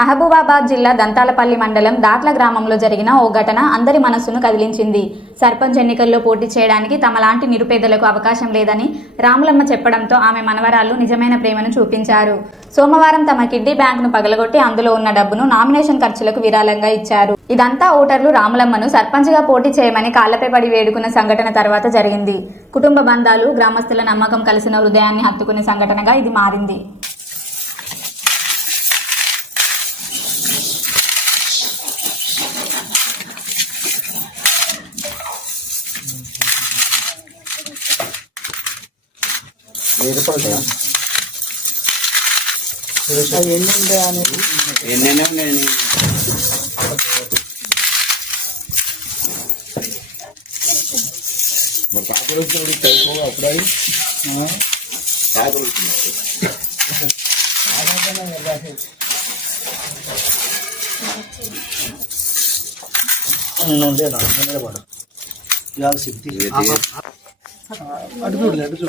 మహబూబాబాద్ జిల్లా దంతాలపల్లి మండలం దాట్ల గ్రామంలో జరిగిన ఓ ఘటన అందరి మనస్సును కదిలించింది. సర్పంచ్ ఎన్నికల్లో పోటీ చేయడానికి తమలాంటి నిరుపేదలకు అవకాశం లేదని రాములమ్మ చెప్పడంతో ఆమె మనవరాళ్లు నిజమైన ప్రేమను చూపించారు. సోమవారం తమ కిడ్నీ బ్యాంకును పగలగొట్టి అందులో ఉన్న డబ్బును నామినేషన్ ఖర్చులకు విరాళంగా ఇచ్చారు. ఇదంతా ఓటర్లు రాములమ్మను సర్పంచ్గా పోటీ చేయమని కాళ్లపై పడి వేడుకున్న సంఘటన తర్వాత జరిగింది. కుటుంబ బంధాలు, గ్రామస్తుల నమ్మకం కలిసిన హృదయాన్ని హత్తుకునే సంఘటనగా ఇది మారింది. అడుగు